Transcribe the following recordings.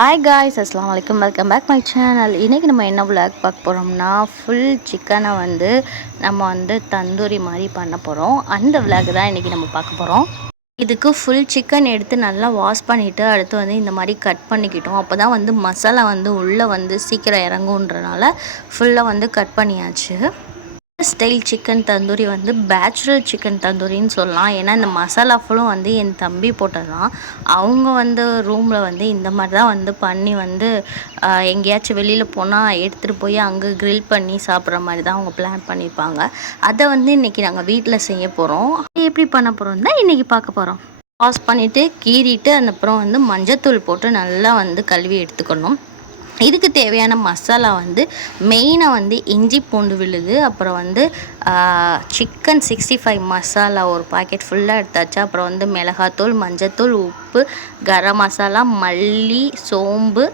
Hi guys, அஸ்ஸலாமு அலைக்கும். Welcome back my channel. இன்றைக்கி நம்ம என்ன விளாக் பார்க்க போகிறோம்னா, ஃபுல் சிக்கனை நம்ம தந்தூரி மாதிரி பண்ண போகிறோம். அந்த விளாக் தான் இன்றைக்கி நம்ம பார்க்க போகிறோம். இதுக்கு ஃபுல் சிக்கன் எடுத்து நல்லா வாஷ் பண்ணிவிட்டு அடுத்து இந்த மாதிரி கட் பண்ணிக்கிட்டோம். அப்போ தான் மசாலா உள்ளே சீக்கிரம் இறங்குன்றனால ஃபுல்லாக கட் பண்ணியாச்சு. Style chicken tandoori bachelor chicken தந்தூரின்னு சொல்லலாம். ஏன்னா இந்த மசாலா ஃபுல்லும் என் தம்பி போட்டதான். அவங்க ரூமில் இந்த மாதிரி தான் பண்ணி எங்கேயாச்சும் வெளியில் போனால் எடுத்துகிட்டு போய் அங்கே க்ரில் பண்ணி சாப்பிட்ற மாதிரி தான் அவங்க பிளான் பண்ணியிருப்பாங்க. அதை இன்றைக்கி நாங்கள் வீட்டில் செய்ய போகிறோம். எப்படி பண்ண போகிறோம் தான் இன்றைக்கி பார்க்க போகிறோம். வாஷ் பண்ணிவிட்டு கீறிட்டு அப்புறம் மஞ்சத்தூள் போட்டு நல்லா கழுவி எடுத்துக்கணும். இதுக்கு தேவையான மசாலா மெயினாக இஞ்சி பூண்டு விழுது, அப்புறம் சிக்கன் 65 மசாலா ஒரு பாக்கெட் ஃபுல்லாக எடுத்தாச்சு. அப்புறம் மிளகாத்தூள், மஞ்சத்தூள், உப்பு, கரம் மசாலா, மல்லி, சோம்பு,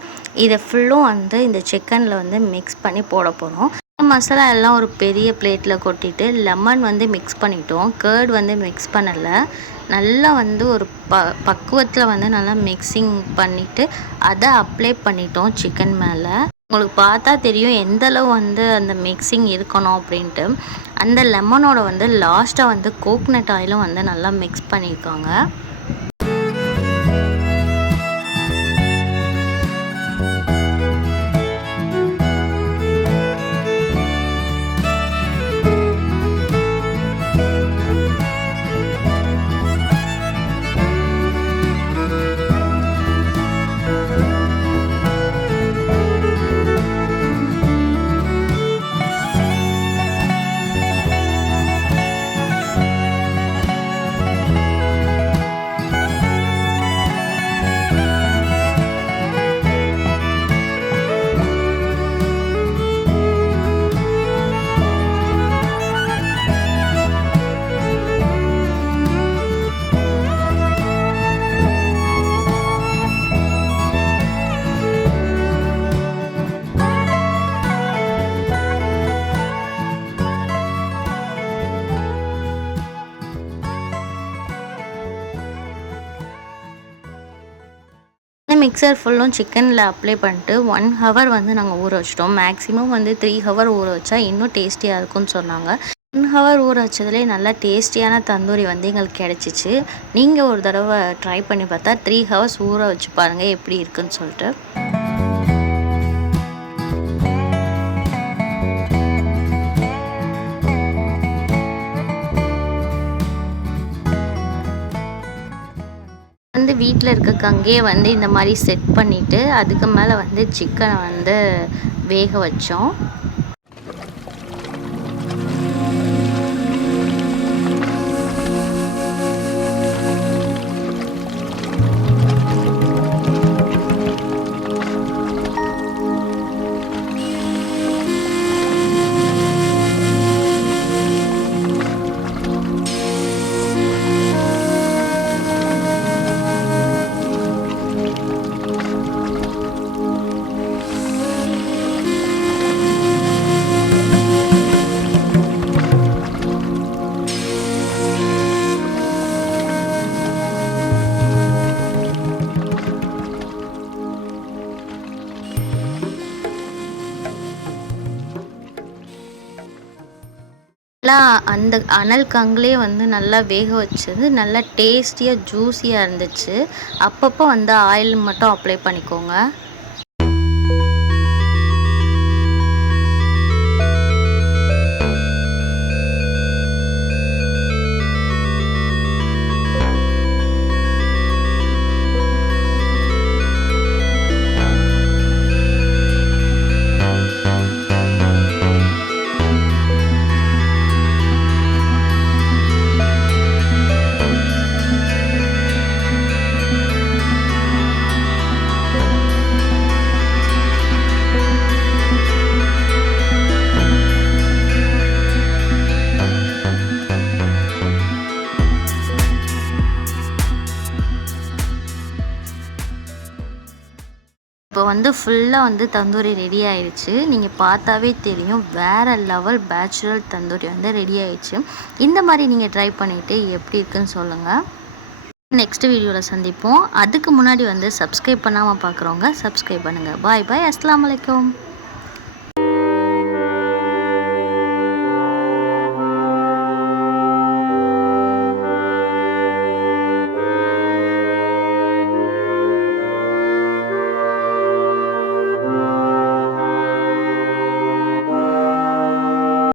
இதை ஃபுல்லும் இந்த சிக்கனில் மிக்ஸ் பண்ணி போட போகிறோம். மசாலா எல்லாம் ஒரு பெரிய பிளேட்டில் கொட்டிட்டு லெமன் மிக்ஸ் பண்ணிட்டோம். கேர்ட் மிக்ஸ் பண்ணலை. நல்லா ஒரு பக்குவத்தில் நல்லா மிக்சிங் பண்ணிவிட்டு அதை அப்ளை பண்ணிட்டோம் சிக்கன் மேலே. உங்களுக்கு பார்த்தா தெரியும் எந்தளவு அந்த மிக்சிங் இருக்கணும் அப்படின்ட்டு. அந்த லெமனோட லாஸ்ட்டாக கோக்னட் ஆயிலும் நல்லா மிக்ஸ் பண்ணியிருக்காங்க. மிக்சர் ஃபுல்லும் சிக்கனில் அப்ளை பண்ணிட்டு 1 ஹவர் நாங்கள் ஊற வச்சிட்டோம். மேக்ஸிமம் 3 ஹவர் ஊற வச்சா இன்னும் டேஸ்டியாக இருக்கும்னு சொன்னாங்க. 1 ஹவர் ஊற வச்சதுலேயே நல்லா டேஸ்டியான தந்தூரி எங்களுக்கு கிடச்சிச்சு. நீங்கள் ஒரு தடவை ட்ரை பண்ணி பார்த்தா 3 ஹவர்ஸ் ஊற வச்சு பாருங்கள் எப்படி இருக்குன்னு சொல்லிட்டு. வீட்டில் இருக்க கங்கையை இந்த மாதிரி செட் பண்ணிவிட்டு அதுக்கு மேலே சிக்கனை வேக வச்சோம். அந்த அனல் கங்கிலே நல்லா வேக வச்சது நல்லா டேஸ்டியாக ஜூஸியாக இருந்துச்சு. அப்பப்போ ஆயில் மட்டும் அப்ளை பண்ணிக்கோங்க. இப்போ ஃபுல்லாக தந்தூரி ரெடி ஆயிடுச்சு. நீங்கள் பார்த்தாவே தெரியும் வேறு லெவல் பேச்சுலர் தந்தூரி ரெடி ஆயிடுச்சு. இந்த மாதிரி நீங்கள் ட்ரை பண்ணிவிட்டு எப்படி இருக்குன்னு சொல்லுங்கள். நெக்ஸ்ட் வீடியோவில் சந்திப்போம். அதுக்கு முன்னாடி வந்து சப்ஸ்கிரைப் பண்ணாமல் பார்க்குறவங்க சப்ஸ்கிரைப் பண்ணுங்கள். பாய் பாய். அஸ்ஸலாமு அலைக்கும்.